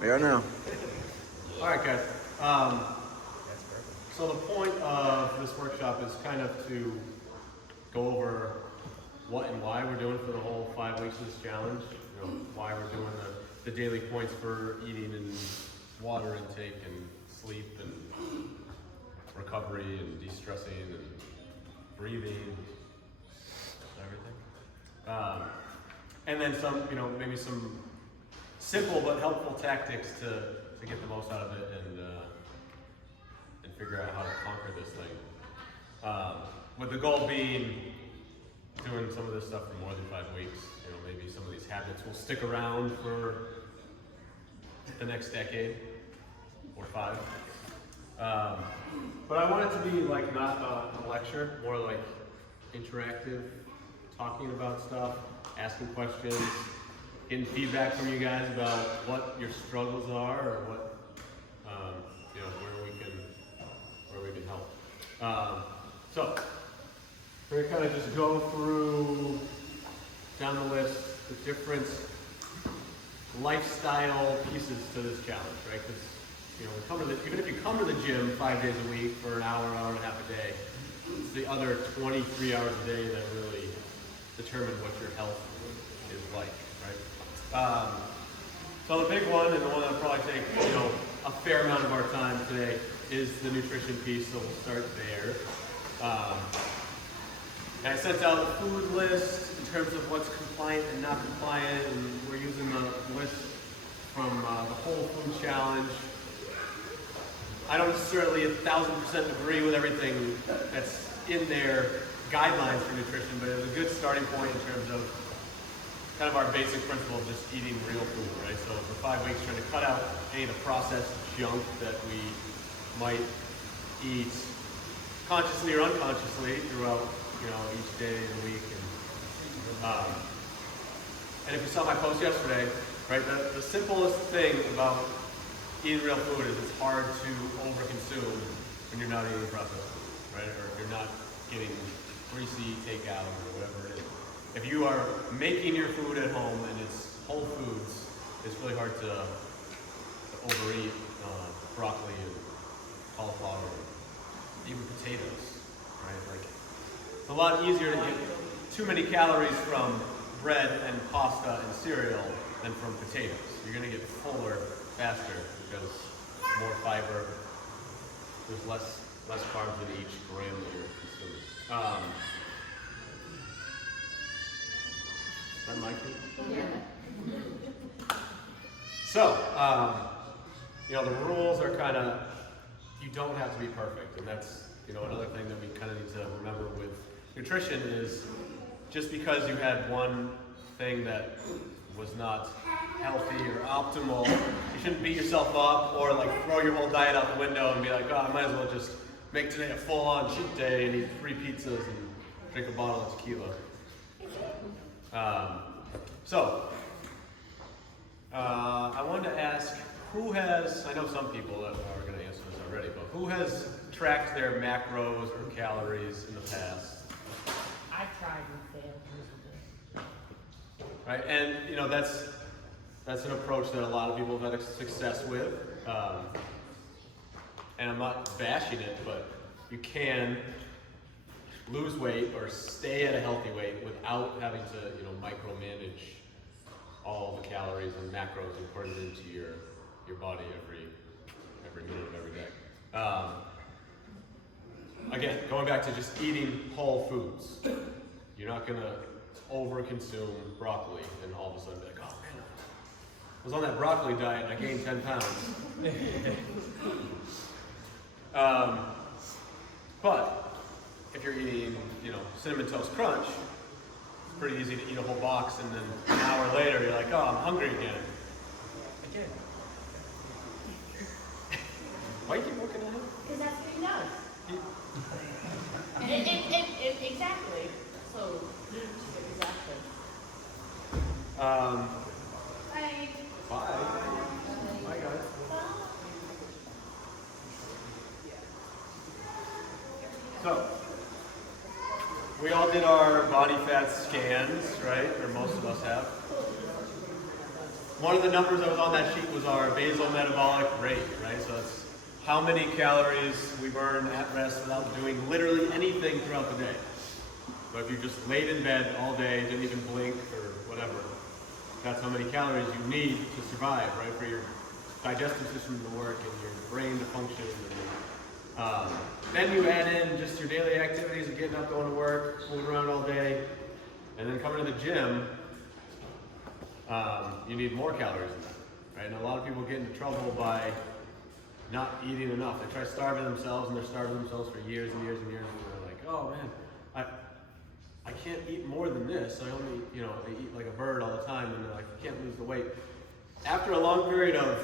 We are now. All right, guys. So the point of this workshop is kind of to go over what and why we're doing for the whole 5 weeks of this challenge. You know, why we're doing the daily points for eating and water intake and sleep and recovery and de-stressing and breathing, everything. And then some, maybe some simple but helpful tactics to get the most out of it and figure out how to conquer this thing. With the goal being doing some of this stuff for more than 5 weeks. Maybe some of these habits will stick around for the next decade or 5. But I want it to be like not a lecture, more like interactive, talking about stuff, asking questions, getting feedback from you guys about what your struggles are or what where we can help. So we're gonna kind of just go through down the list the different lifestyle pieces to this challenge, right? Because even if you come to the gym 5 days a week for an hour and a half a day, it's the other 23 hours a day that really determine what your health is like, right? So the big one, and the one that'll probably take a fair amount of our time today, is the nutrition piece. So we'll start there. And I sent out a food list in terms of what's compliant and not compliant, and we're using the list from the Whole Food Challenge. I don't necessarily 1,000% agree with everything that's in their guidelines for nutrition, but it was a good starting point in terms of kind of our basic principle of just eating real food, right? So for 5 weeks, trying to cut out any of the processed junk that we might eat consciously or unconsciously throughout each day of the week. And if you saw my post yesterday, right, the simplest thing about eating real food is it's hard to overconsume when you're not eating processed food, right? Or if you're not getting greasy takeout or whatever it is. If you are making your food at home and it's whole foods, it's really hard to overeat broccoli and cauliflower, and even potatoes, right? Like, it's a lot easier to get too many calories from bread and pasta and cereal than from potatoes. You're going to get fuller faster because more fiber, there's less carbs in each gram that you're consuming. Is that my thing? Yeah. So, the rules are kind of, you don't have to be perfect, and that's another thing that we kind of need to remember with nutrition is just because you had one thing that was not healthy or optimal, you shouldn't beat yourself up or like throw your whole diet out the window and be like, oh, I might as well just make today a full-on cheat day and eat 3 pizzas and drink a bottle of tequila. I wanted to ask, who has, I know some people that are going to answer this already, but who has tracked their macros or calories in the past? I tried and failed. Right, and that's an approach that a lot of people have had success with. And I'm not bashing it, but you can lose weight or stay at a healthy weight without having to, micromanage all the calories and macros and put it into your body every minute of every day. Again, going back to just eating whole foods, you're not gonna overconsume broccoli and all of a sudden be like, oh man, I was on that broccoli diet and I gained 10 pounds. But if you're eating, Cinnamon Toast Crunch, it's pretty easy to eat a whole box and then an hour later you're like, oh, I'm hungry again. Why do you keep looking at him? Because that's what he does. Exactly. So, exactly. Bye. Bye. Bye, guys. So, we all did our body fat scans, right? Or most of us have. one of the numbers that was on that sheet was our basal metabolic rate, right? So that's how many calories we burn at rest without doing literally anything throughout the day. But if you just laid in bed all day, didn't even blink or whatever, that's how many calories you need to survive, right? For your digestive system to work and your brain to function. And, then you add in just your daily activities of getting up, going to work, moving around all day, and then coming to the gym. You need more calories than that, right? And a lot of people get into trouble by not eating enough. They try starving themselves, and they're starving themselves for years and years and years, and they're like, oh man, I can't eat more than this. I only, they eat like a bird all the time, and they're like, I can't lose the weight. After a long period of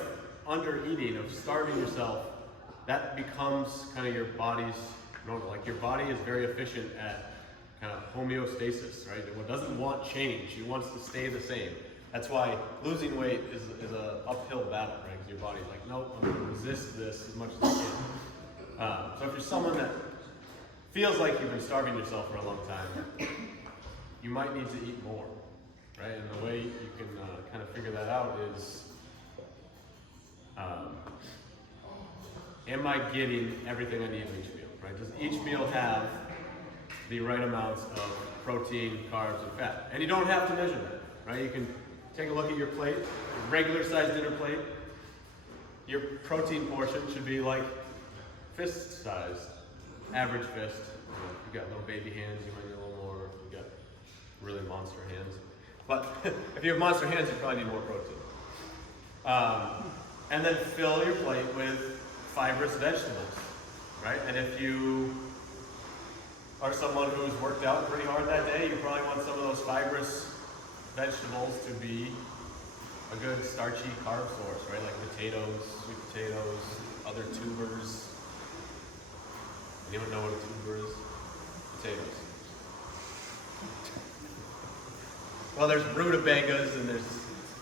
under-eating, of starving yourself, that becomes kind of your body's normal. Like your body is very efficient at kind of homeostasis, right? It doesn't want change. It wants to stay the same. That's why losing weight is an uphill battle, right? Because your body's like, nope, I'm going to resist this as much as I can. So if you're someone that feels like you've been starving yourself for a long time, you might need to eat more, right? And the way you can kind of figure that out is, am I getting everything I need in each meal, right? Does each meal have the right amounts of protein, carbs, and fat? And you don't have to measure that, right? You can take a look at your plate, your regular sized dinner plate. Your protein portion should be like fist size, average fist. If you've got little baby hands, you might need a little more. If you've got really monster hands. But if you have monster hands, you probably need more protein. And then fill your plate with fibrous vegetables, right? And if you are someone who's worked out pretty hard that day, you probably want some of those fibrous vegetables to be a good starchy carb source, right? Like potatoes, sweet potatoes, other tubers. Anyone know what a tuber is? Potatoes. Well, there's rutabagas and there's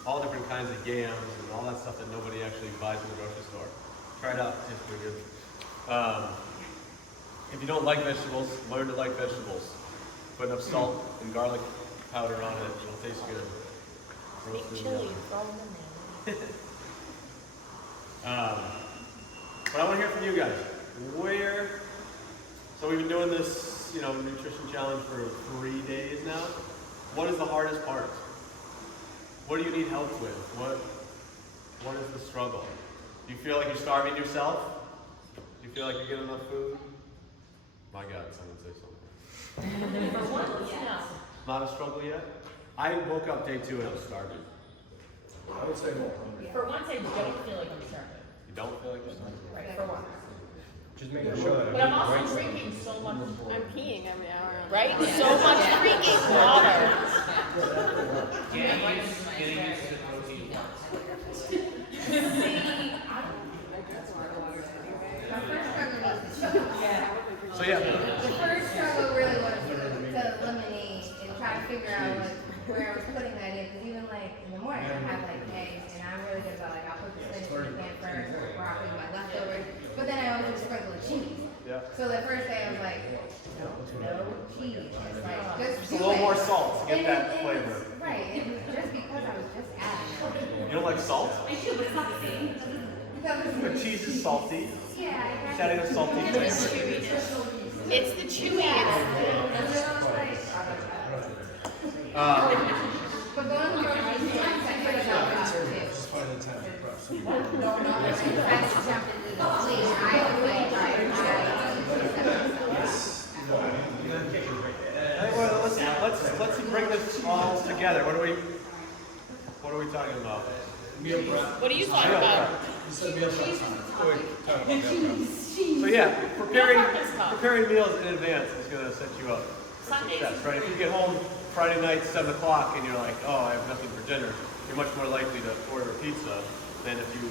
all different kinds of yams and all that stuff that nobody actually buys in the grocery store. Try it out, it's pretty good. If you don't like vegetables, learn to like vegetables. Put enough salt and garlic powder on it, it'll taste good. Roasted Chili, and throw them in there. But I want to hear from you guys. So we've been doing this, nutrition challenge for 3 days now. What is the hardest part? What do you need help with? What is the struggle? Do you feel like you're starving yourself? Do you feel like you're getting enough food? My God, someone say something. For once, yeah. Not a struggle yet? I woke up day 2 and I was starving. I would say more. For once, I don't feel like I'm starving. You don't feel like you're starving? Right, for once. Just making sure that. But I'm also drinking so much. I'm peeing every hour. Right? So much freaking water. Getting used to protein. So yeah. The first struggle really was to eliminate and try to figure out where I was putting that in. Because even like in the morning I have like eggs and I'm really good about I'll put the spinach in the pan first or broccoli my leftovers. But then I always just sprinkle cheese. Yeah. So the first day I was like, no cheese. It's like just A little more salt to get that flavor. Right. And just because I was just adding it. You don't like salt? I do, but it's not the same. The cheese is salty. Yeah, Just adding a salty taste. It's the chewy. But going to the grocery store, I figured it out too. Just find the time to press. Let's bring this all together. What are we talking about? Meal prep. What are you talking Meal about? prep. You said meal prep time. We're talking about meal prep. So yeah, preparing Meal prep is tough. preparing meals in advance is going to set you up for Sundays. success, right? If you get home Friday night 7 o'clock and you're like, oh, I have nothing for dinner, you're much more likely to order a pizza than if you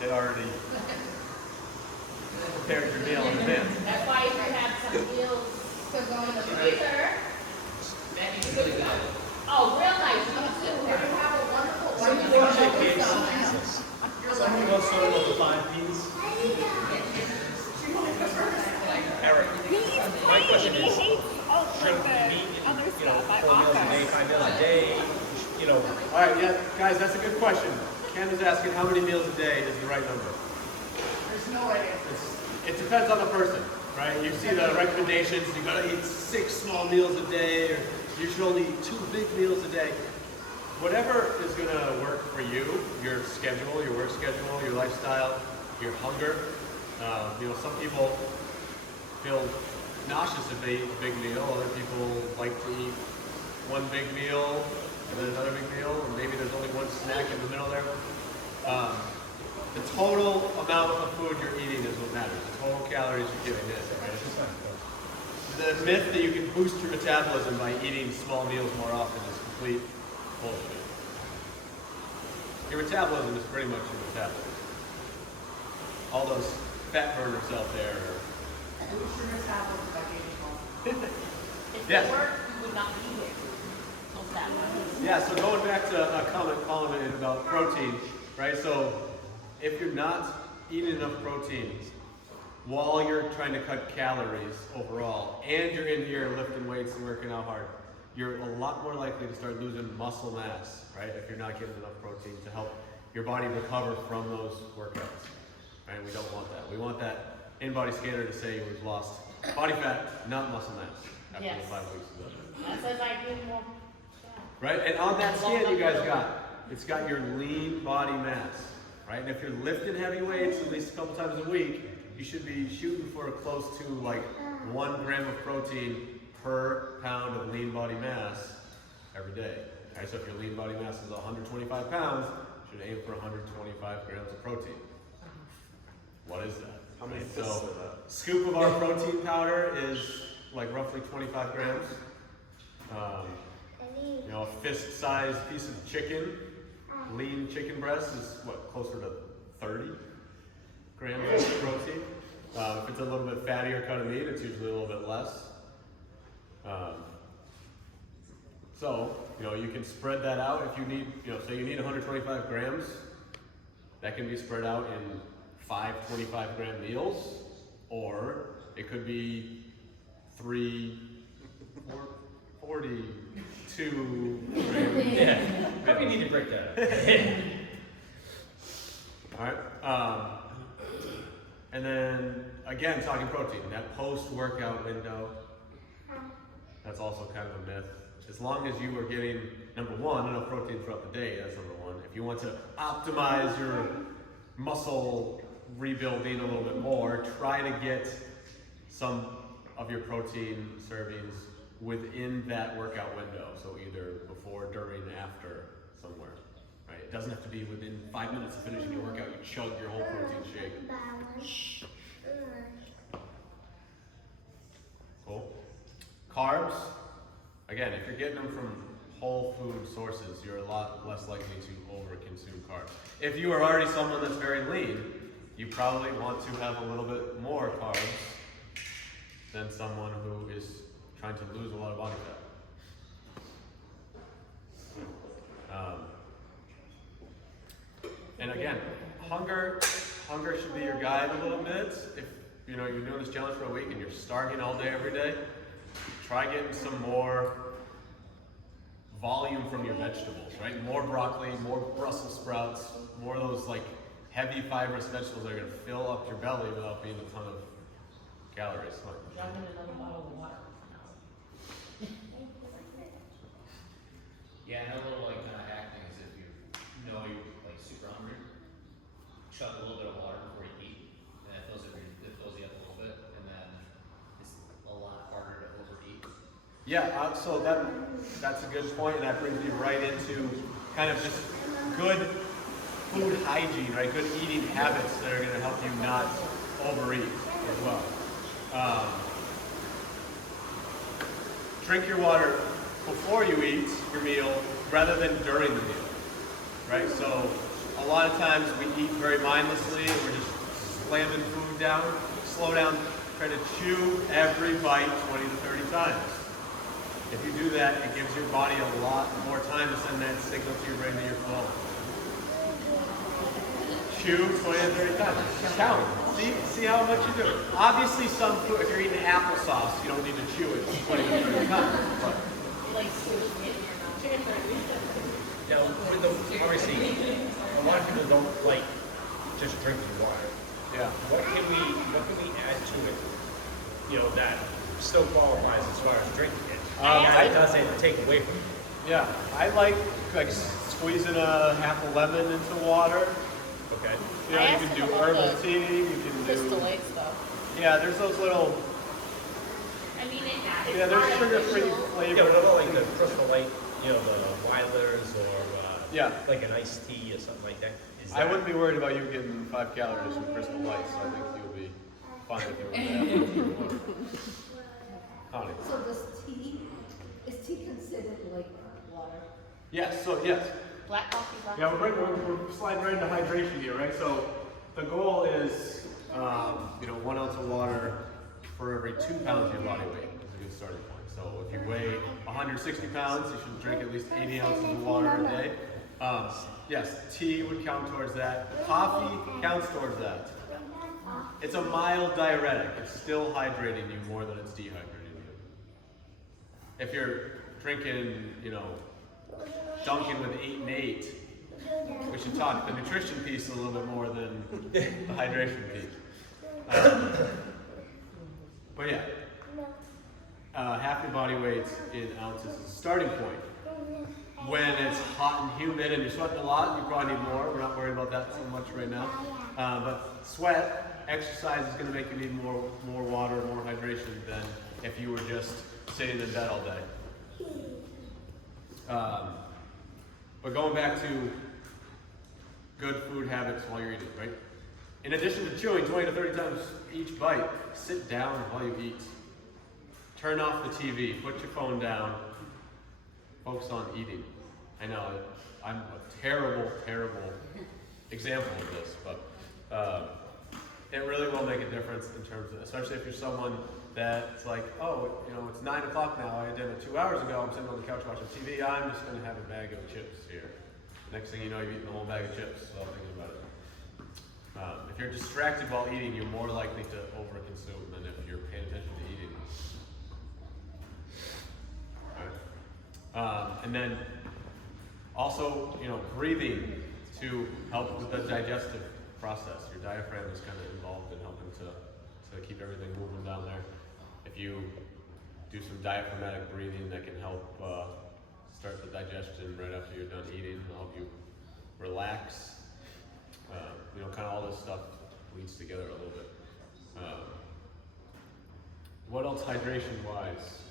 had already prepared your meal in advance. That's why you have some meals. So go in the freezer. Oh, real nice. And we have a wonderful Someone wants to know about the 5 Ps? Eric, my question is, should we eat, other you know, stuff. I 4 meals a day, 5 meals a day, you know, All right, yeah, guys, that's a good question. Ken was asking how many meals a day is the right number. There's no way. It depends on the person, right? You see the recommendations, you gotta eat 6 small meals a day, or you should only eat 2 big meals a day. Whatever is gonna work for you, your schedule, your work schedule, your lifestyle, your hunger. Some people feel nauseous if they eat a big meal. Other people like to eat 1 big meal and then another big meal, or maybe there's only 1 snack in the middle there. The total amount of food you're eating is what matters. The total calories you're getting in, right? The myth that you can boost your metabolism by eating small meals more often is complete bullshit. Your metabolism is pretty much your metabolism. All those fat burners out there. Boost your metabolism by getting home. If Yes. they weren't, we would not be here. How's that one? Yeah, so going back to a comment Colin made about protein, right? So if you're not eating enough protein while you're trying to cut calories overall, and you're in here lifting weights and working out hard, you're a lot more likely to start losing muscle mass, right? If you're not getting enough protein to help your body recover from those workouts, right? We don't want that. We want that in-body scanner to say you've lost body fat, not muscle mass after Yes. the 5 weeks of that. That says I do more. Right? And on that scan you guys it's got your lean body mass, right? And if you're lifting heavy weights at least a couple times a week, you should be shooting for close to like 1 gram of protein per pound of lean body mass every day. Right? So if your lean body mass is 125 pounds, you should aim for 125 grams of protein. What is that? How many Right? fists So, are that? scoop of our protein powder is like roughly 25 grams. A fist-sized piece of chicken, lean chicken breast is what, closer to 30 grams of protein. If it's a little bit fattier cut of meat, it's usually a little bit less. So, you can spread that out if you need, say you need 125 grams, that can be spread out in 5 25-gram meals, or it could be 3 42 grams. Yeah, probably need to break that up. All right. And then again, talking protein, that post-workout window, that's also kind of a myth. As long as you are getting, number 1, enough protein throughout the day, that's number 1. If you want to optimize your muscle rebuilding a little bit more, try to get some of your protein servings within that workout window. So either before, during, after, somewhere. Right? It doesn't have to be within 5 minutes of finishing your workout, you chug your whole protein shake. Cool. Carbs. Again, if you're getting them from whole food sources, you're a lot less likely to over-consume carbs. If you are already someone that's very lean, you probably want to have a little bit more carbs than someone who is trying to lose a lot of body fat. And again, hunger should be your guide a little bit. If you're doing this challenge for a week and you're starving all day every day, try getting some more volume from your vegetables, right? More broccoli, more Brussels sprouts, more of those like heavy fibrous vegetables that are going to fill up your belly without being a ton of calories. Drop in another bottle of water. Yeah, another little kind of hack thing is if you're super hungry, chug a little bit of water before you eat, and it fills you up a little bit, and then it's a lot harder to overeat. Yeah, so that's a good point, and that brings me right into kind of just good food hygiene, right? Good eating habits that are going to help you not overeat as well. Drink your water before you eat your meal rather than during the meal, right? So a lot of times we eat very mindlessly and we're just slamming food down. Slow down, try to chew every bite 20 to 30 times. If you do that, it gives your body a lot more time to send that signal to your brain that you're full. Chew 20 to 30 times. Count. See how much you do. Obviously, some food, if you're eating applesauce, you don't need to chew it 20 to 30 times. But Now, with the, obviously, a lot of people don't like just drinking water. Yeah. What can we add to it, you know, that still qualifies as far as drinking it? That doesn't take away from it. Yeah, I like squeezing a half a lemon into water. Okay. You know, I you asked can him do about herbal the tea, you can do, Distillate stuff. yeah, there's those little, I mean, yeah, there's sugar-free Yeah, flavor. what about like the Crystal Light, you know, the Weilers or Yeah. like an iced tea or something like that? Is I that wouldn't be worried about you getting 5 calories from Crystal Light, so I think you'll be fine if you were to have Honey. So is tea considered like water? Yes, Black coffee, black Yeah, we're sliding right into hydration here, right? So the goal is, 1 ounce of water for every 2 pounds of your body weight is a good starting point. So if you weigh 160 pounds, you should drink at least 80 ounces of water a day. Yes, tea would count towards that. Coffee counts towards that. It's a mild diuretic. It's still hydrating you more than it's dehydrating you. If you're drinking, Dunkin' with 8 and 8, we should talk the nutrition piece a little bit more than the hydration piece. But yeah, half your body weight in ounces is a starting point. When it's hot and humid and you're sweating a lot, you probably need more. We're not worried about that so much right now. But sweat, exercise is going to make you need more water, more hydration than if you were just sitting in bed all day. But going back to good food habits while you're eating, right? In addition to chewing 20 to 30 times each bite, sit down while you eat. Turn off the TV, put your phone down, focus on eating. I know, I'm a terrible example of this, but it really will make a difference in terms of, especially if you're someone that's like, oh, it's 9 o'clock now, I had dinner 2 hours ago, I'm sitting on the couch watching TV, I'm just going to have a bag of chips here. Next thing you know, you've eaten the whole bag of chips without thinking about it. If you're distracted while eating, you're more likely to overconsume than if you're paying attention to eating. And then also, breathing to help with the digestive process. Your diaphragm is kind of involved in helping to keep everything moving down there. If you do some diaphragmatic breathing, that can help start the digestion right after you're done eating. It'll help you relax. Kind of all this stuff leads together a little bit. What else hydration-wise?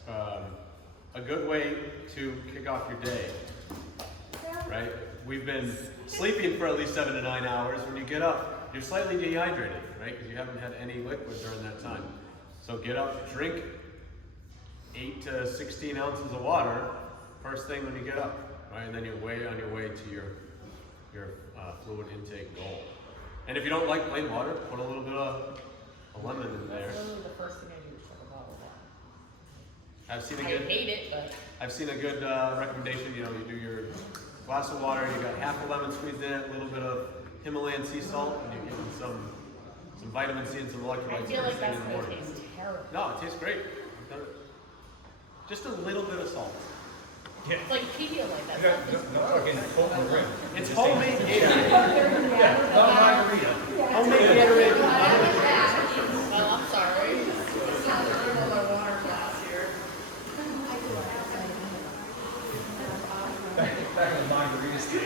A good way to kick off your day, right? We've been sleeping for at least 7 to 9 hours. When you get up, you're slightly dehydrated, right? Because you haven't had any liquid during that time. So get up, drink 8 to 16 ounces of water first thing when you get up, right? And then you're on your way to your fluid intake goal. And if you don't like plain water, put a little bit of a lemon in there. That's literally the first thing I do is drink a bottle of water. I hate it, but I've seen a good recommendation. You do your glass of water, you got half a lemon squeezed in it, a little bit of Himalayan sea salt, and you're getting some vitamin C and some electrolytes. I feel like first thing that's in the gonna morning. taste terrible. No, it tastes great. I've done it. Just a little bit of salt. Yeah. It's like Pedialyte. That Yeah, stuff is no fucking Coke and Rim. It's homemade Gatorade. Yeah, not margarita. Homemade Gatorade. Well, I'm sorry. Back in the margarita stage.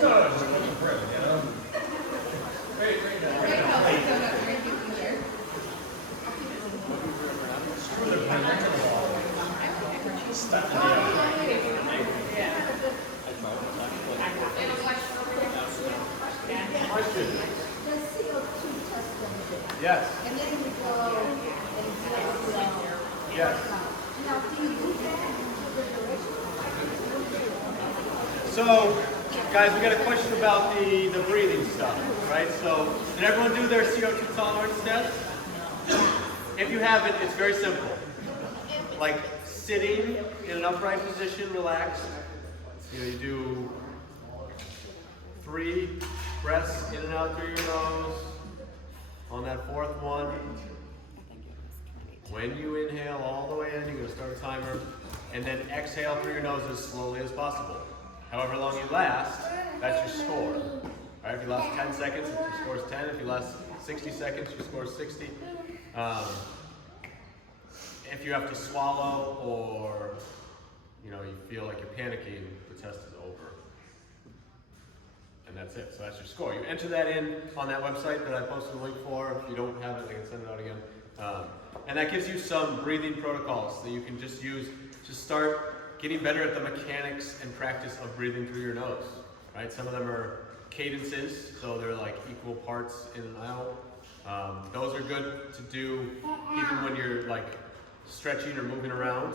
No, just a Coke and Rim, Screw the Rim into the wall. Stuff in Question. Does CO2 test anything? Yes. And then you go and do Yes. Now, do you do that So, guys, we got a question about the breathing stuff, right? So, did everyone do their CO2 tolerance test? If you haven't, it's very simple. Like sitting in an upright position, relaxed. You do 3 breaths in and out through your nose. On that 4th one, when you inhale all the way in, you're going to start a timer. and then exhale through your nose as slowly as possible. However long you last, that's your score. All right, if you last 10 seconds, your score is 10. If you last 60 seconds, your score is 60. If you have to swallow or you feel like you're panicking, the test is over. And that's it. So that's your score. You enter that in on that website that I posted a link for. If you don't have it, I can send it out again. And that gives you some breathing protocols that you can just use to start getting better at the mechanics and practice of breathing through your nose. Right? Some of them are cadences, so they're like equal parts in and out. Those are good to do even when you're like stretching or moving around.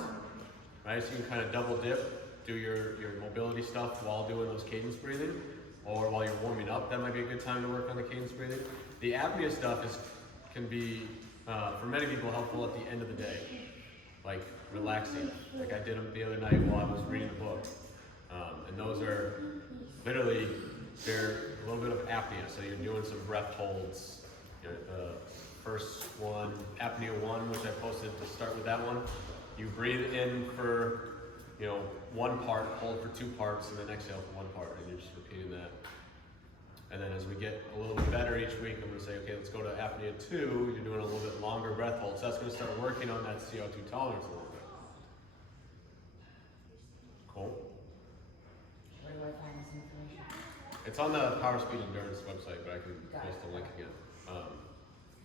Right? So you can kind of double dip, do your mobility stuff while doing those cadence breathing. Or while you're warming up, that might be a good time to work on the cadence breathing. The apnea stuff can be, for many people, helpful at the end of the day. Like relaxing. Like I did them the other night while I was reading the book. And those are literally, they're a little bit of apnea. So you're doing some breath holds. First one, apnea 1, which I posted to start with that one. You breathe in for one part, hold for 2 parts, and then exhale for 1 part, and you're just repeating that. And then as we get a little bit better each week, I'm going to say, okay, let's go to apnea 2. You're doing a little bit longer breath hold, so that's going to start working on that CO2 tolerance a little bit. Cool. Where do I find this information? It's on the Power Speed Endurance website, but I can post the link again.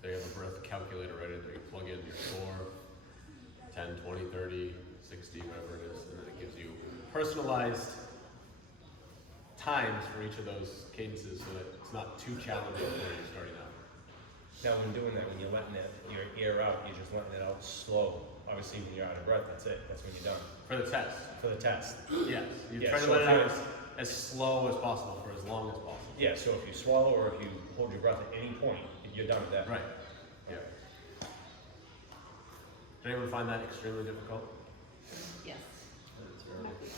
They have a breath calculator right in there. You plug in your score, 10, 20, 30, 60, whatever it is, and then it gives you personalized times for each of those cadences so that it's not too challenging when you're starting out. Now when doing that, when you're letting your air out, you're just letting it out slow. Obviously when you're out of breath, that's it. That's when you're done. For the test. For the test. Yes. You Yeah, try to so let it if out as slow as possible for as long as possible. Yeah, so if you swallow or if you hold your breath at any point, you're done with that. Right. Yeah. Did anyone find that extremely difficult? Yes.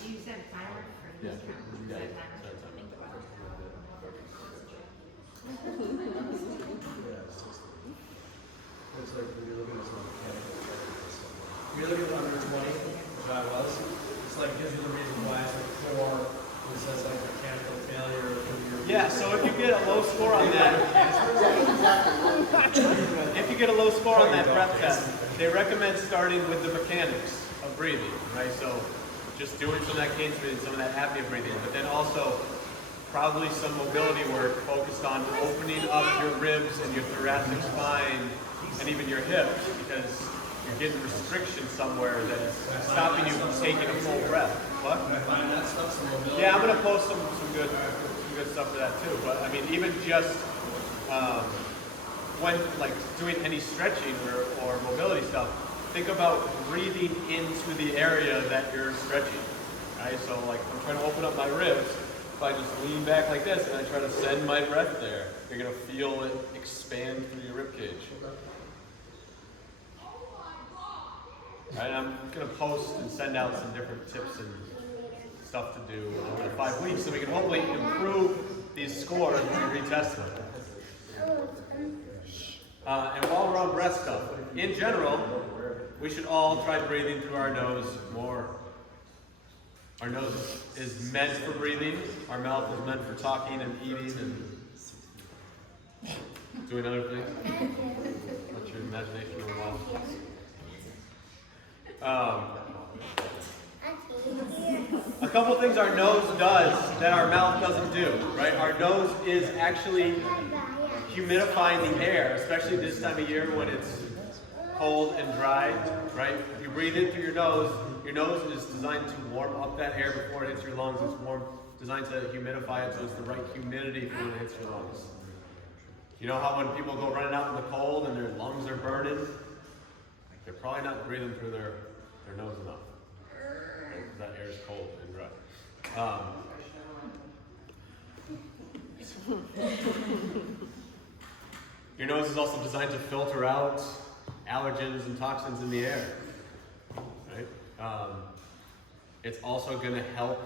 You set a timer for Yeah. this count. You Yeah. set a timer. Set a timer. Think about it. It's like when you're looking at some mechanical failure. You're looking at under 20, which I was. It's like gives you the reason why it's like 4. It says like mechanical failure. Yeah, so if you get a low score on that, if you get a low score on that breath test, they recommend starting with the mechanics of breathing, right? So just doing some of that cadence breathing, some of that apnea breathing, but then also probably some mobility work focused on opening up your ribs and your thoracic spine and even your hips, because you're getting restriction somewhere that is stopping you from taking a full breath. What? Can I find that stuff, some mobility? Yeah, I'm gonna post some good stuff for that too. But I mean, even just when like doing any stretching or mobility stuff, think about breathing into the area that you're stretching. Right? So like I'm trying to open up my ribs. If I just lean back like this and I try to send my breath there, you're gonna feel it expand through your rib cage. Right, I'm gonna post and send out some different tips and stuff to do over the 5 weeks, so we can hopefully improve these scores when we retest them. And while we're on breath stuff, in general, we should all try breathing through our nose more. Our nose is meant for breathing. Our mouth is meant for talking and eating and doing other things. Let your imagination run wild. A couple things our nose does that our mouth doesn't do, right? Our nose is actually humidifying the air, especially this time of year when it's cold and dry, right? If you breathe in through your nose is designed to warm up that air before it hits your lungs. It's designed to humidify it so it's the right humidity for when it hits your lungs. You know how when people go running out in the cold and their lungs are burning? They're probably not breathing through their nose enough. Right? That air is cold and dry. Your nose is also designed to filter out allergens and toxins in the air. Right? It's also going to help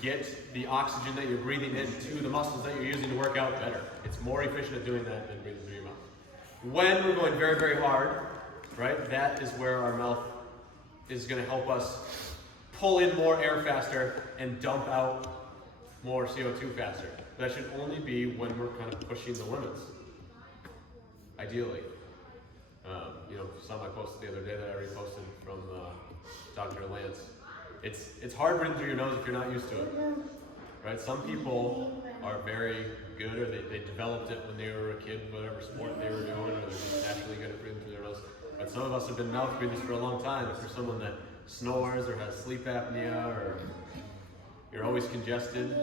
get the oxygen that you're breathing into the muscles that you're using to work out better. It's more efficient at doing that than breathing through your mouth. When we're going very, very hard, right, that is where our mouth is going to help us pull in more air faster and dump out more CO2 faster. That should only be when we're kind of pushing the limits, ideally. You know, saw my post the other day that I reposted from Dr. Lance. It's hard breathing through your nose if you're not used to it, right? Some people are very good, or they developed it when they were a kid, whatever sport they were doing, or they're just naturally good at breathing through their nose. But some of us have been mouth breathers for a long time. If you're someone that snores or has sleep apnea, or you're always congested,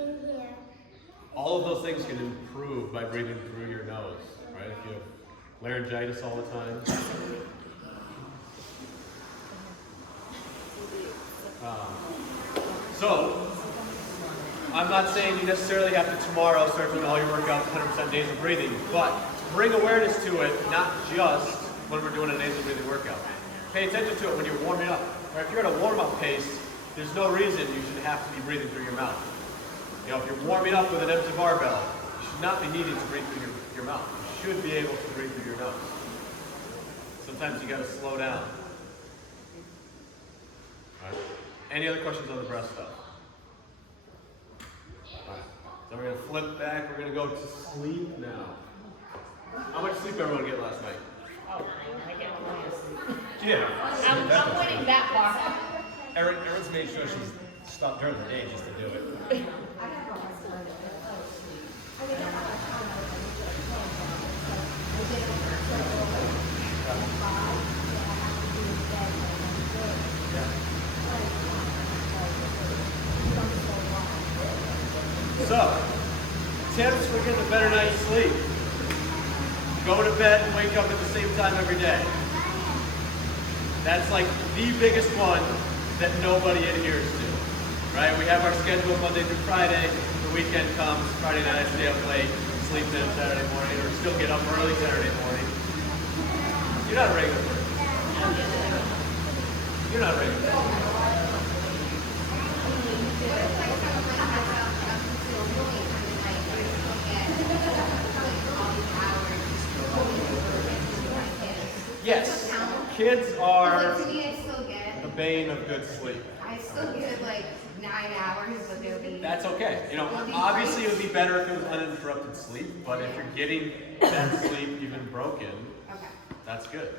all of those things can improve by breathing through your nose, right? If you have laryngitis all the time. So, I'm not saying you necessarily have to tomorrow start doing all your workouts 100% nasal breathing, but bring awareness to it, not just when we're doing a nasal breathing workout. Pay attention to it when you're warming up. Or if you're at a warm-up pace, there's no reason you should have to be breathing through your mouth. You know, if you're warming up with an empty barbell, you should not be needing to breathe through your mouth. You should be able to breathe through your nose. Sometimes you gotta slow down. All right. Any other questions on the breath stuff? All right. So we're gonna flip back. We're gonna go to sleep now. How much sleep everyone get last night? Oh, I get plenty of sleep. Yeah. I'm winning that bar. Erin's made sure she's stopped during the day just to do it. So, tips for getting a better night's sleep. Go to bed and wake up at the same time every day. That's like the biggest one that nobody adheres to, right? We have our schedule Monday through Friday. The weekend comes, Friday night I stay up late, sleep in Saturday morning, or still get up early Saturday morning. You're not a regular person. You're not a regular person. Yes, kids are the bane of good sleep. I still get like 9 hours, but they'll be. That's okay. You know, obviously it would be better if it was uninterrupted sleep, but if you're getting that sleep even broken, Okay. that's good.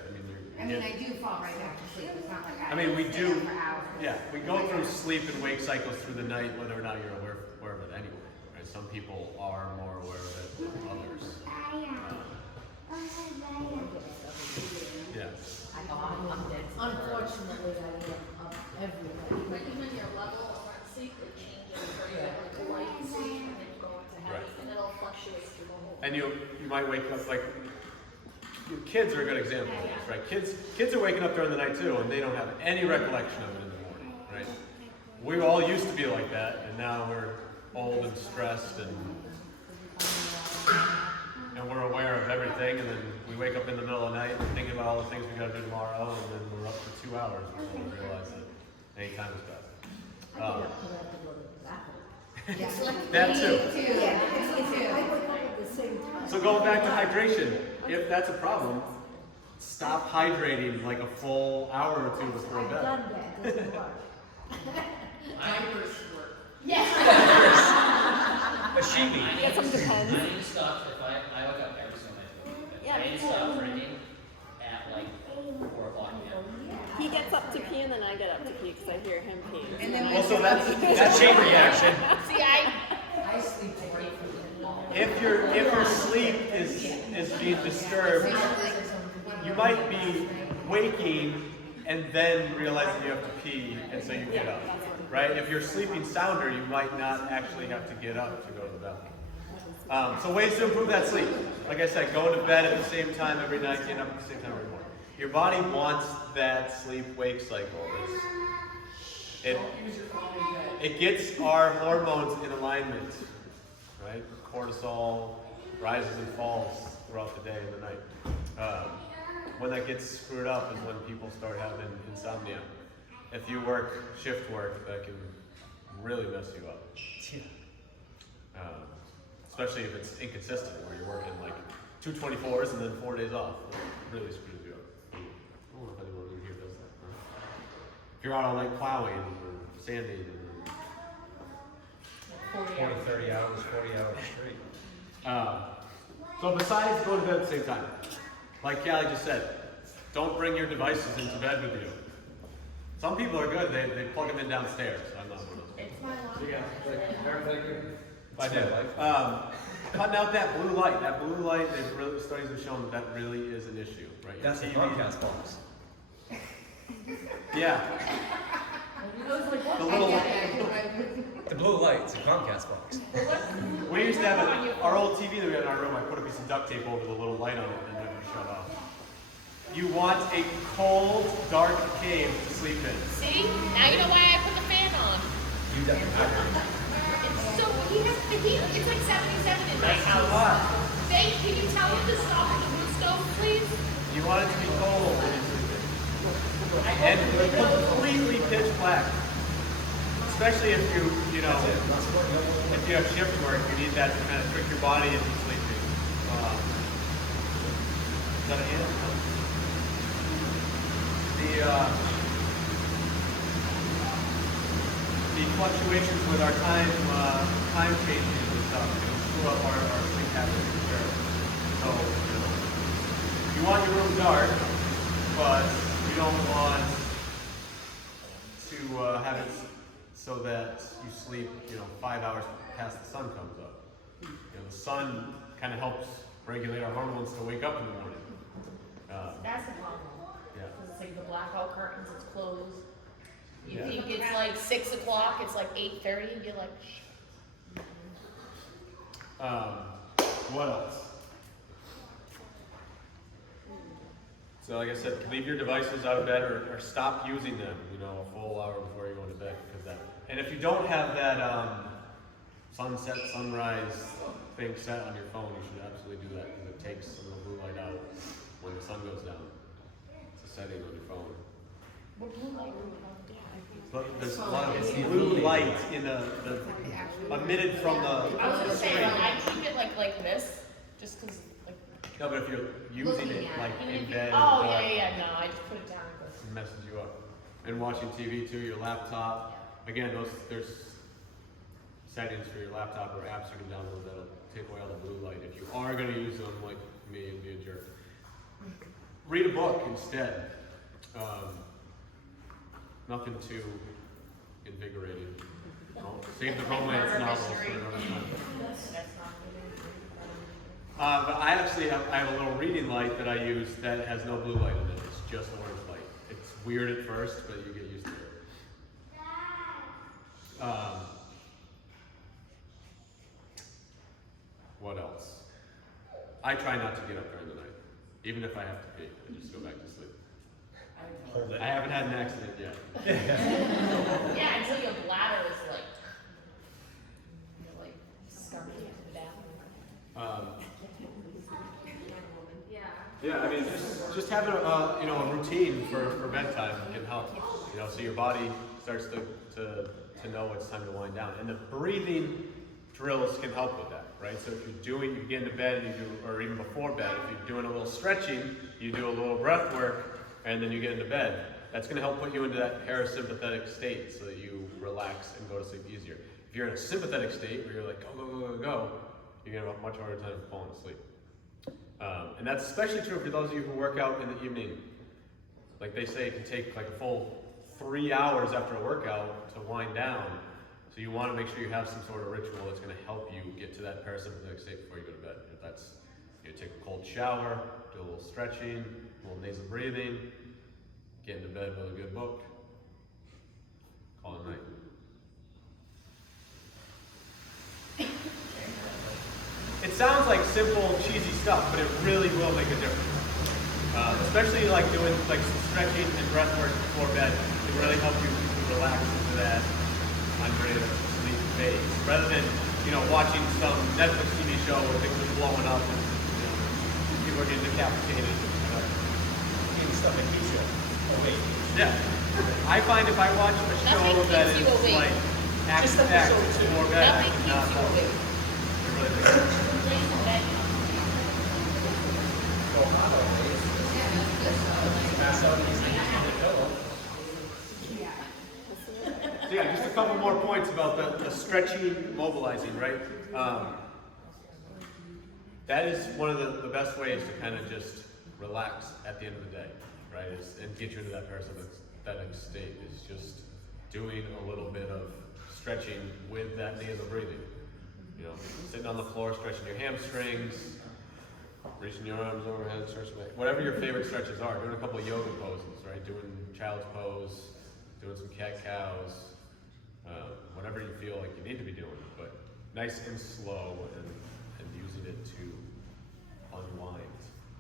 I mean, I do fall right back to sleep. It's not like I. I mean, we stay do, up for hours. yeah, we go through sleep and wake cycles through the night, whether or not you're aware of it anyway, right? Some people are more aware of it than others. Yeah. Unfortunately, I get up every day. But even your level of sleep, it changes for you. Like light sleep and then you go into heavy, Right. and it'll fluctuate through the whole. And you might wake up like, kids are a good example of this, right? Kids are waking up during the night too, and they don't have any recollection of it in the morning, right? We all used to be like that, and now we're old and stressed, and we're aware of everything, and then we wake up in the middle of the night thinking about all the things we got to do tomorrow, and then we're up for 2 hours before we realize that any time has passed. I have to go to the bathroom. Yeah. That too. Me too. Yeah, me too. I wake up at the same time. So going back to hydration, if that's a problem, stop hydrating like a full hour or two before I've bed. done that, it doesn't work. Diapers work. A sheepy. I need to stop if I wake up every single night. I need to stop drinking at like 4 o'clock a.m. He gets up to pee and then I get up to pee because I hear him pee. And then Well, so that's Chain reaction. See, I sleep 20 if your sleep is being disturbed, you might be waking and then realizing you have to pee, and so you get up, right? If you're sleeping sounder, you might not actually have to get up to go to the bathroom. So ways to improve that sleep. Like I said, going to bed at the same time every night, getting up at the same time every morning. Your body wants that sleep-wake cycle. It gets our hormones in alignment, right? Cortisol rises and falls throughout the day and the night. When that gets screwed up is when people start having insomnia. If you work shift work, that can really mess you up. Especially if it's inconsistent, where you're working like 2 24s and then 4 days off. It really screws you up. I don't know if anyone in here does that. you're out all night plowing or sanding. 40 20, hours. 30 hours, 40 hours straight. So besides going to bed at the same time, like Callie just said, don't bring your devices into bed with you. Some people are good, they plug them in downstairs. I'm not one of those. It's my life. So yeah, like, everybody agree? I did. Cutting out that blue light. That blue light, studies have shown that really is an issue, right? That's the Comcast box. Yeah. I was like, what? The little The blue light, it's a Comcast box. We used to have our old TV that we had in our room. I put a piece of duct tape over the little light on it and it never shut off. You want a cold, dark cave to sleep in. See? Now you know why I put the fan on. You definitely. It's so he has the heat. It's like 77 in my house. Hot. Can you tell him to stop the wood stove, please? You want it to be cold when you sleep in. And completely pitch black. Especially if you know, if you have shift work, you need that to kind of trick your body into sleeping. Is that an answer? The fluctuations with our time changes and stuff can screw up our sleep habits for sure. So, you want your room dark, but you don't want to have it so that you sleep, 5 hours past the sun comes up. The sun kind of helps regulate our hormones to wake up in the morning. That's the problem. Yeah. It's like the blackout curtains, it's closed. You think it's like 6 o'clock, it's like 8:30, and you're like, What else? So like I said, leave your devices out of bed or stop using them, a full hour before you go to bed. And if you don't have that sunset, sunrise thing set on your phone, you should absolutely do that because it takes some of the blue light out when the sun goes down. It's a setting on your phone. What blue light are we on? But there's a lot of blue light in the emitted from the I was gonna say, screen. I keep it like this, just cause like. No, but if you're using it like in bed, Oh in the dark, yeah, no, I just put it down. it messes you up. And watching TV too, your laptop. Again, there's settings for your laptop or apps you can download that'll take away all the blue light. If you are going to use them, like me and be a jerk, read a book instead. Nothing too invigorating. Save the romance novels for another time. But I actually have a little reading light that I use that has no blue light in it. It's just orange light. It's weird at first, but you get used to it. What else? I try not to get up during the night. Even if I have to pee, I just go back to sleep. Hold it. I haven't had an accident yet. Yeah, until your bladder is like, scurrying into the bathroom. Yeah, I mean, just having a routine for bedtime can help. So your body starts to know it's time to wind down, and the breathing drills can help with that, right? So if you get into bed, or even before bed, if you're doing a little stretching, you do a little breath work, and then you get into bed. That's going to help put you into that parasympathetic state so that you relax and go to sleep easier. If you're in a sympathetic state where you're like, go, go, go, go, go, you're going to have a much harder time falling asleep. And that's especially true for those of you who work out in the evening. Like they say, it can take like a full 3 hours after a workout to wind down. So you want to make sure you have some sort of ritual that's going to help you get to that parasympathetic state before you go to bed. If that's, take a cold shower, do a little stretching, a little nasal breathing, get into bed with a good book, call it night. It sounds like simple, cheesy stuff, but it really will make a difference. Especially like doing like some stretching and breath work before bed. It really helps you relax into that unreal sleep phase. Rather than, watching some Netflix TV show where things are blowing up and, people are getting decapitated. Stuff that keeps you awake. Yeah. I find if I watch a show Nothing that keeps is you awake. like Just action-packed episode 2. before bed, I Nothing cannot keeps you fall asleep. awake. It really makes sense. Lays in bed. Go hot always. Pass out easy. Get a pillow. couple more points about the stretching, mobilizing, right? That is one of the best ways to kind of just relax at the end of the day, right? And get you into that parasympathetic state is just doing a little bit of stretching with that nasal breathing. You know, sitting on the floor, stretching your hamstrings, reaching your arms overhead, stretching whatever your favorite stretches are. Doing a couple of yoga poses, right? Doing child's pose, doing some cat-cows, whatever you feel like you need to be doing, but nice and slow and using it to unwind.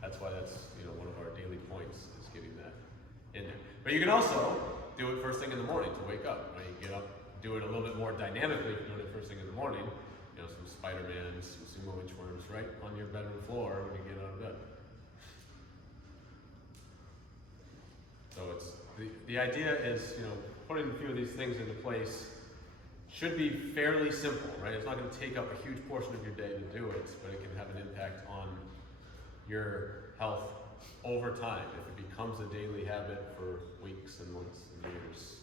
That's why that's, you know, one of our daily points is getting that in there. But you can also do it first thing in the morning to wake up, right? You get up, do it a little bit more dynamically if you're doing it first thing in the morning. You know, some Spider-Mans, some sumo inchworms right on your bedroom floor when you get out of bed. So it's the idea is, you know, putting a few of these things into place should be fairly simple, right? It's not going to take up a huge portion of your day to do it, but it can have an impact on your health over time. If it becomes a daily habit for weeks and months and years,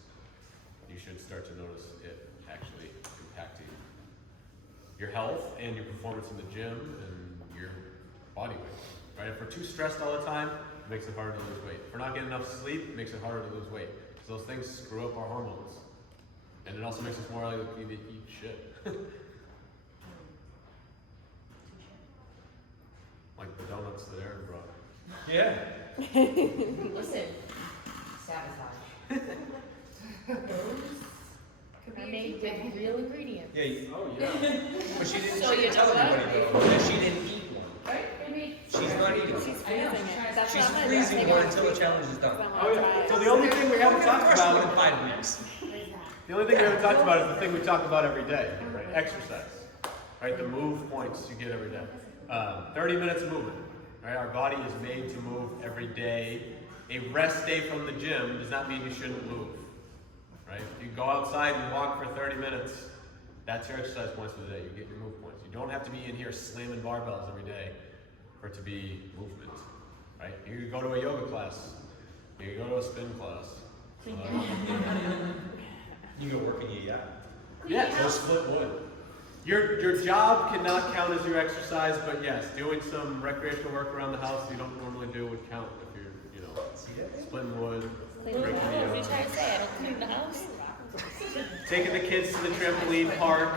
you should start to notice it actually impacting your health and your performance in the gym and your body weight, right? If we're too stressed all the time, it makes it harder to lose weight. If we're not getting enough sleep, it makes it harder to lose weight. Because those things screw up our hormones. And it also makes us more likely to eat shit. Like the donuts that Aaron brought. Yeah. Listen, sabotage. Could be made with real ingredients. Yeah. Oh yeah. But she didn't, So she you didn't know tell what? anybody though that she didn't eat one. Right? They made. She's not eating one. She's freezing it. That's She's what I'm freezing gonna do. one until the challenge is done. Oh yeah. So the only thing we haven't talked Fresh one in about, 5 weeks. the only thing we haven't talked about is the thing we talk about every day, right? Exercise, right? The move points you get every day. 30 minutes of movement, right? Our body is made to move every day. A rest day from the gym does not mean you shouldn't move, right? You go outside and walk for 30 minutes. That's your exercise points for the day. You get your move points. You don't have to be in here slamming barbells every day for it to be movement, right? You can go to a yoga class. You can go to a spin class. You go work in your yacht. Yes. Go split wood. Your job cannot count as your exercise, but yes, doing some recreational work around the house you don't normally do would count if you're, you know, splitting wood, breaking the What are you yoke. trying to say? I don't clean the house? Taking the kids to the trampoline park,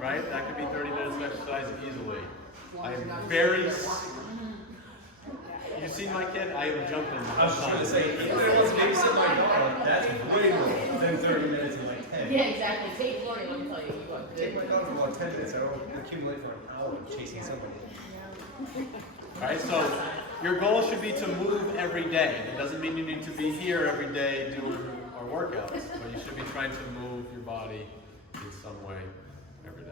right? That could be 30 minutes of exercise easily. I am very. You seen my kid? I am jumping. I was just gonna say, if it was babysit my dog, that's way more than 30 minutes and like 10. Yeah, exactly. Take Lori, let me tell you, you are Take good. my dog for about 10 minutes, I don't accumulate for an hour chasing somebody. Alright, so your goal should be to move every day. It doesn't mean you need to be here every day doing our workouts, but you should be trying to move your body in some way every day.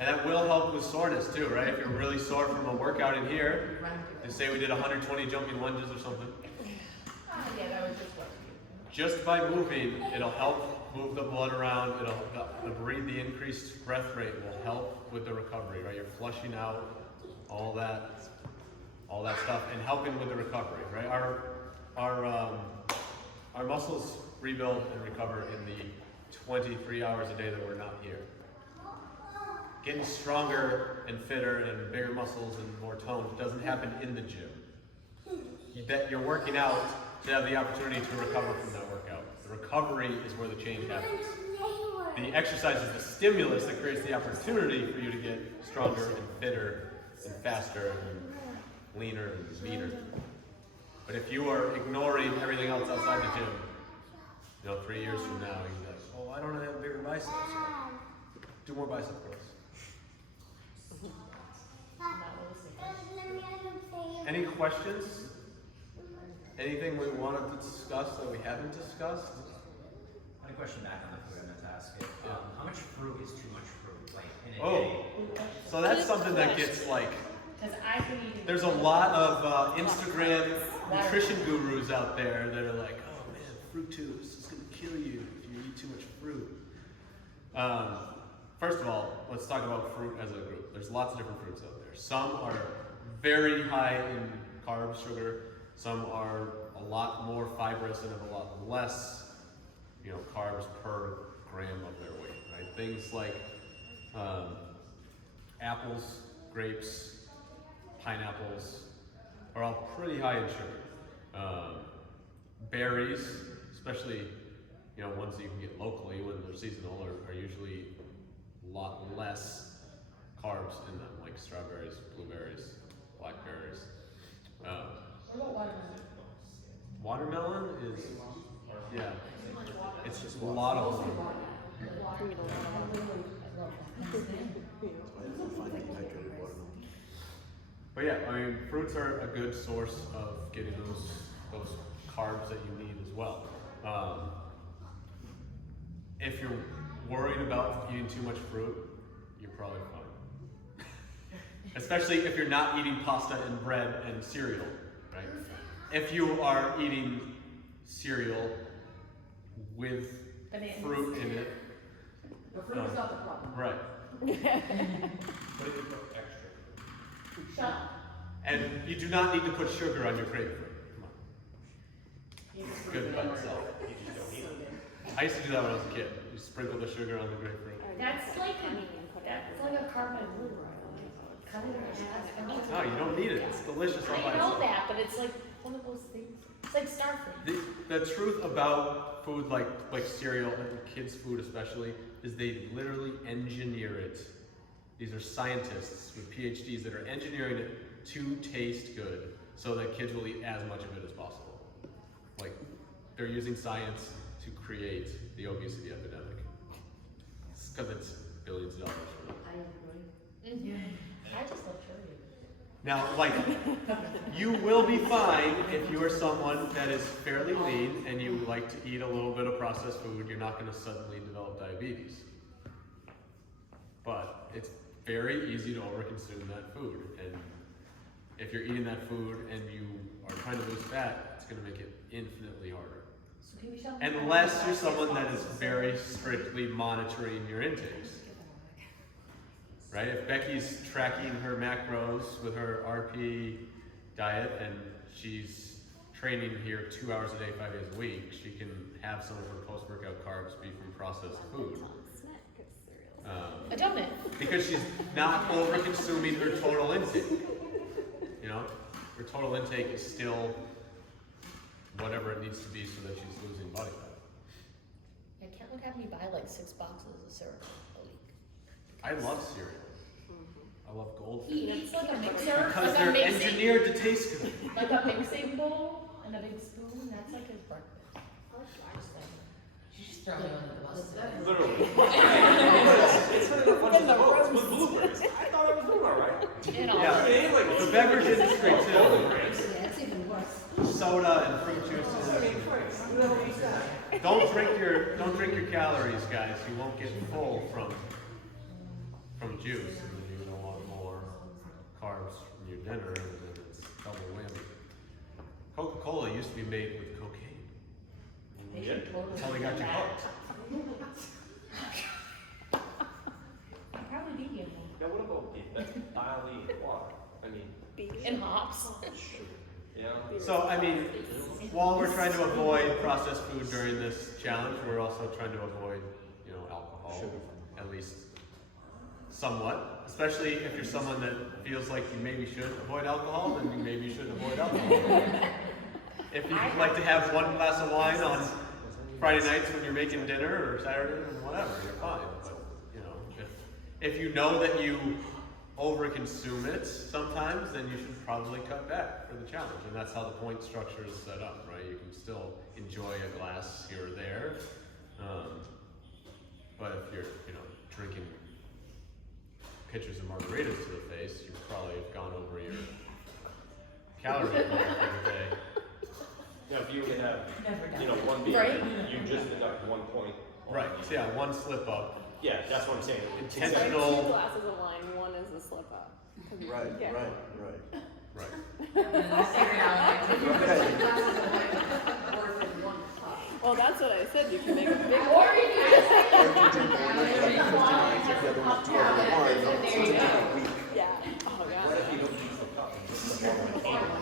And that will help with soreness too, right? If you're really sore from a workout in here, and say we did 120 jumping lunges or something, Yeah, that was just what. just by moving, it'll help move the blood around, the increased breath rate will help with the recovery, right? You're flushing out all that stuff and helping with the recovery, right? Our muscles rebuild and recover in the 23 hours a day that we're not here. Getting stronger and fitter and bigger muscles and more toned doesn't happen in the gym. You're working out to have the opportunity to recover from that workout. The recovery is where the change happens. The exercise is the stimulus that creates the opportunity for you to get stronger and fitter and faster and leaner and meaner. But if you are ignoring everything else outside the gym, 3 years from now, you're like, oh, I don't have bigger biceps. Do more bicep curls. Any questions? Anything we wanted to discuss that we haven't discussed? I had a question back on the food I meant to ask it. How much fruit is too much fruit, like in a Oh, day? so that's something that gets like, Because I've been eating. there's a lot of Instagram nutrition gurus out there that are like, oh man, fructose is gonna kill you if you eat too much fruit. First of all, let's talk about fruit as a group. There's lots of different fruits out there. Some are very high in carbs, sugar. Some are a lot more fibrous and have a lot less, carbs per gram of their weight, right? Things like apples, grapes, pineapples are all pretty high in sugar. Berries, especially ones that you can get locally when they're seasonal, are usually a lot less carbs in them, like strawberries, blueberries, blackberries. What about watermelon? Watermelon is, yeah, it's just a lot of water. But yeah, I mean, fruits are a good source of getting those carbs that you need as well. If you're worried about eating too much fruit, you're probably fine. Especially if you're not eating pasta and bread and cereal, right? If you are eating cereal with fruit in it. The fruit is not the problem. Right. But if you put extra. Shut up. And you do not need to put sugar on your grapefruit. Come on. It's good by itself. You just don't eat it. I used to do that when I was a kid. You sprinkle the sugar on the grapefruit. That's like a carbon blue. Cut it in half. No, you don't need it. It's delicious all by I know itself. that, but it's like one of those things. It's like Starfruit. The truth about food like cereal and kids' food especially is they literally engineer it. These are scientists with PhDs that are engineering it to taste good so that kids will eat as much of it as possible. Like, they're using science to create the obesity epidemic. It's because it's billions of dollars for them. I agree. I just love cherry. Now, you will be fine if you are someone that is fairly lean and you like to eat a little bit of processed food. You're not going to suddenly develop diabetes. But it's very easy to overconsume that food. And if you're eating that food and you are trying to lose fat, it's going to make it infinitely harder. So can we show Unless you're someone that is very strictly monitoring your intakes. Right? If Becky's tracking her macros with her RP diet and she's training here 2 hours a day, 5 days a week, she can have some of her post-workout carbs be from processed food. a donut? Because she's not over-consuming her total intake. Her total intake is still whatever it needs to be so that she's losing body fat. I can't look at me buy like 6 boxes of cereal a week. I love cereal. I love Goldfish. He eats like a mixer, Because like a they're mixing, engineered to taste good. like a mixing bowl and a big spoon. That's like his breakfast. You just throw me on the bus. Literally. It's for a bunch of votes with blueberries. I thought I was doing all right. You know. Yeah, the beverage industry too. Yeah, it's even worse. Soda and fruit juices. Don't drink your calories, guys. You won't get full from juice, and then you're gonna want more carbs from your dinner, and then it's double whammy. Coca-Cola used to be made with cocaine. Yeah. That's how they got you hooked. Probably vegan. Now what about beef? That's barley and water. I mean, And hops. yeah. So, I mean, while we're trying to avoid processed food during this challenge, we're also trying to avoid, alcohol, at least somewhat. Especially if you're someone that feels like you maybe should avoid alcohol, then you maybe should avoid alcohol. If you like to have one glass of wine on Friday nights when you're making dinner or Saturday or whatever, you're fine. But, if you know that you overconsume it sometimes, then you should probably cut back for the challenge. And that's how the point structure is set up, right? You can still enjoy a glass here or there. But if you're, drinking pitchers of margaritas to the face, you probably have gone over your calorie goal for the day. Now, if you only have, one beer, Right. you just deduct 1 point. Right, so yeah, one slip up. Yeah, that's what I'm saying. Intentional. 2 glasses of wine, one is a slip up. Right, Yeah. right. Right. Well, that's what I said. You can make a big Or you can just like Or if you drink one like 15 times together with 2 other wine, it's a different week. Yeah. Oh, What yeah. if you don't use the cup and just the bottle?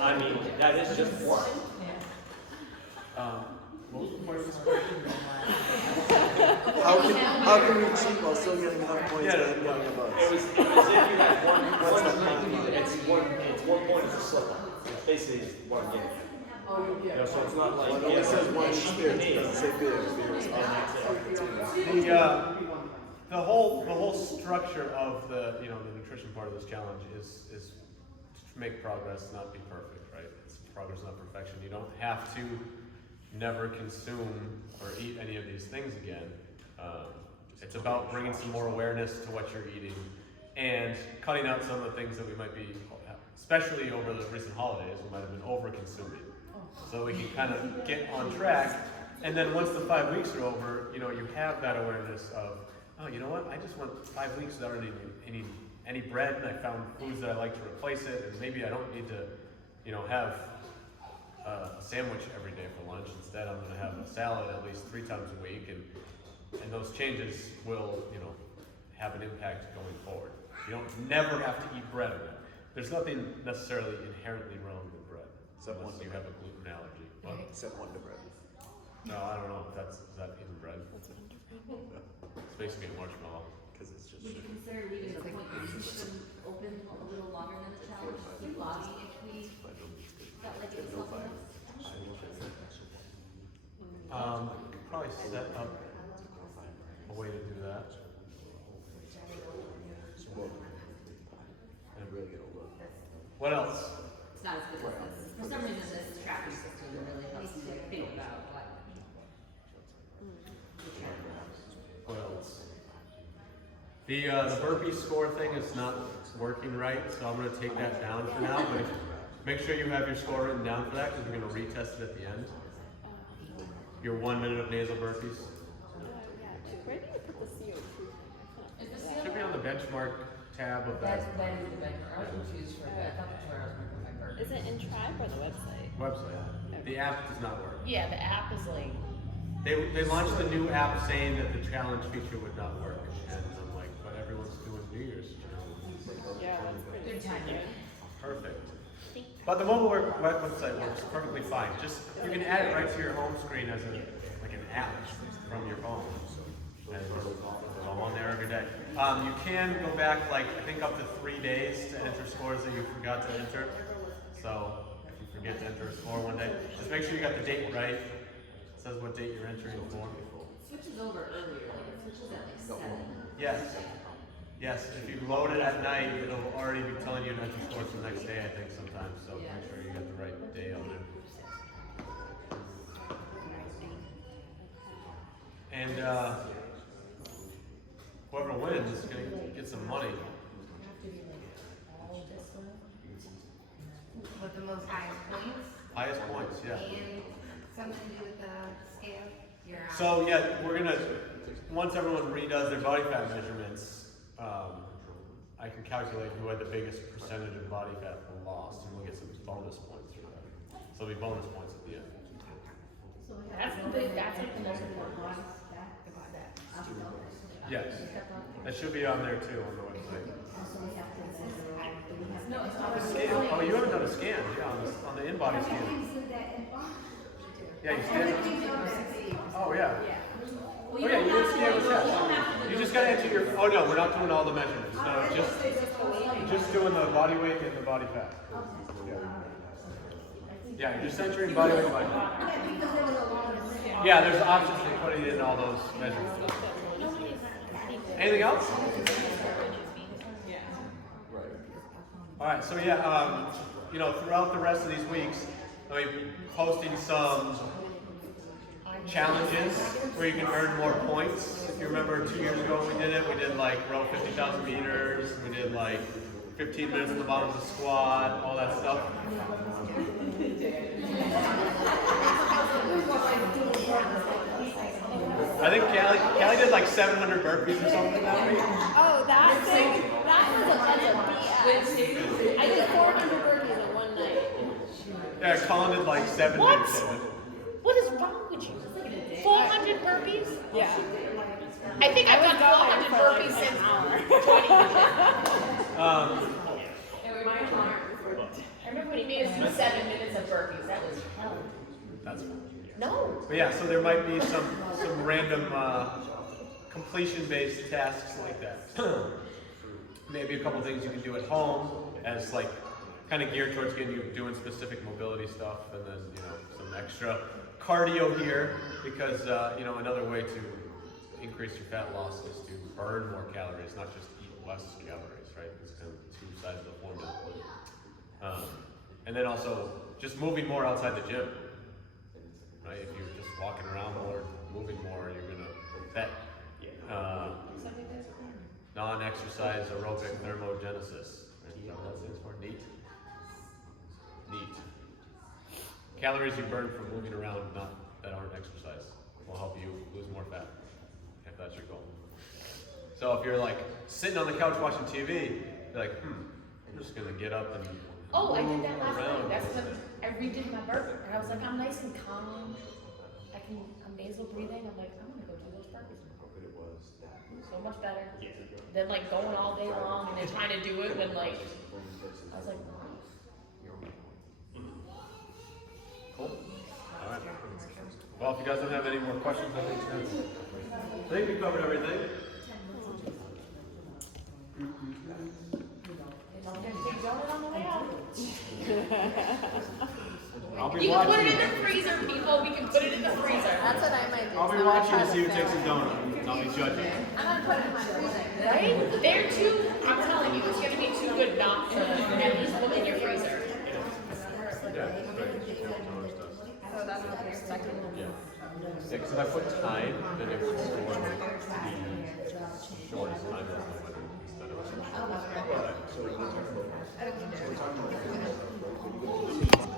I'm it's just one. What was the point of this question? How can we cheat while still getting enough points Yeah, to end getting a buzz? It was if you had it's one point is a slip up. Basically, it's one game. You know, so it's not like Well, it only says one experience, it doesn't say fear. Fear is on The whole structure of the the nutrition part of this challenge is to make progress, not be perfect, right? It's progress, not perfection. You don't have to never consume or eat any of these things again. It's about bringing some more awareness to what you're eating and cutting out some of the things that we might be, especially over the recent holidays, we might have been over consuming. So we can kind of get on track, and then once the 5 weeks are over, you have that awareness of, oh, you know what? I just went 5 weeks without eating any bread, and I found foods that I like to replace it, and maybe I don't need to, have a sandwich every day for lunch. Instead, I'm going to have a salad at least 3 times a week, and those changes will, have an impact going forward. You don't never have to eat bread again. There's nothing necessarily inherently wrong with bread, unless you have a gluten allergy. Well, Except Wonder Bread. no, I don't know. Is that even bread? It's basically a marshmallow. Because it's just Would you consider leaving the point system open a little longer than the challenge? Keep logging if we felt like it was helping us? Could probably set up a way to do that. and really get a look. What else? It's not as good as this. For some reason, this tracking system really helps me think about what. What else? The burpee score thing is not working right, so I'm going to take that down for now. But make sure you have your score written down for that, because we're going to retest it at the end. Your 1 minute of nasal burpees. Where do you put the CO2? Should be on the benchmark tab of That that is the benchmark. I was confused for that. I thought that's where I was going to put my burger. Is it in Tribe or the website? website. The app does not work. Yeah, the app is like. They launched the new app saying that the challenge feature would not work, and I'm like, but everyone's doing New Year's. Yeah, that's pretty Good timing. Perfect. But the mobile website works perfectly fine. Just you can add it right to your home screen as an app from your phone. And it's all on there every day. You can go back I think up to 3 days to enter scores that you forgot to enter. So if you forget to enter a score one day, just make sure you got the date right. It says what date you're entering for. Switches over earlier, it switches at like 7. Yes. Yes, if you load it at night, it'll already be telling you to enter scores for the next day, I think, sometimes. So make sure you got the right day on there. And whoever wins is going to get some money. With the most highest points. Highest points, yeah. And something to do with the scale. So yeah, we're going to, once everyone redoes their body fat measurements, I can calculate who had the biggest percentage of body fat lost, and we'll get some bonus points for that. So it'll be bonus points at the end. That's like the most important one. Yes. That should be on there too on the website. No, it's not. Scan. Oh, you haven't done a scan, yeah, on the in-body scan. Yeah, you scan. Oh, yeah. Oh, yeah, you did scan with that. You just gotta enter your, oh no, we're not doing all the measurements. No, just doing the body weight and the body fat. Yeah, you're just entering body weight and body fat. Yeah, there's options for putting in all those measurements. Anything else? All right, so yeah, throughout the rest of these weeks, I'll be posting some challenges where you can earn more points. If you remember 2 years ago when we did it, we did row 50,000 meters, we did 15 minutes at the bottom of the squat, all that stuff. I think Callie did 700 burpees or something that week. Oh, that thing? That's a BS. I did 400 burpees in one night. Yeah, Colin did 70 What? or something. What is wrong with you? 400 burpees? Yeah. I think I've done 400 burpees since 20 years. remember when he made us do 7 minutes of burpees, that was hell. That's fine. No. But yeah, so there might be some random completion-based tasks like that. Maybe a couple things you can do at home as like kind of geared towards getting you doing specific mobility stuff, and then some extra cardio here because another way to increase your fat loss is to burn more calories, not just eat less calories, right? It's kind of two sides of the formula. And then also just moving more outside the gym, right? If you're just walking around more, moving more, you're gonna that non-exercise aerobic thermogenesis. Right? Is that what that stands for? NEAT. Calories you burn from moving around, not that aren't exercise, will help you lose more fat if that's your goal. So if you're like sitting on the couch watching TV, you're like, I'm just gonna get up and Oh, I did that move last around. night. That's when I redid my burpee. And I was like, I'm nice and calm. I'm nasal breathing. I'm like, I'm gonna go do those burpees. So much better than like going all day long and then trying to do it when like, I was like, Cool. All right. Well, if you guys don't have any more questions, I think we covered everything. I'll be you can put it watching. in the freezer, people. We can put it in the freezer. That's what I might do. I'll be watching to see who takes a donut. I'll be judging. I'm gonna put it in my freezer. Right? They're too, I'm telling you, it's gonna be too good not to at least put in your freezer. Yeah, it's great. So that's what you're expecting. Yeah, because if I put time, then it would store like the shortest time possible instead of. Oh, okay. So we're talking about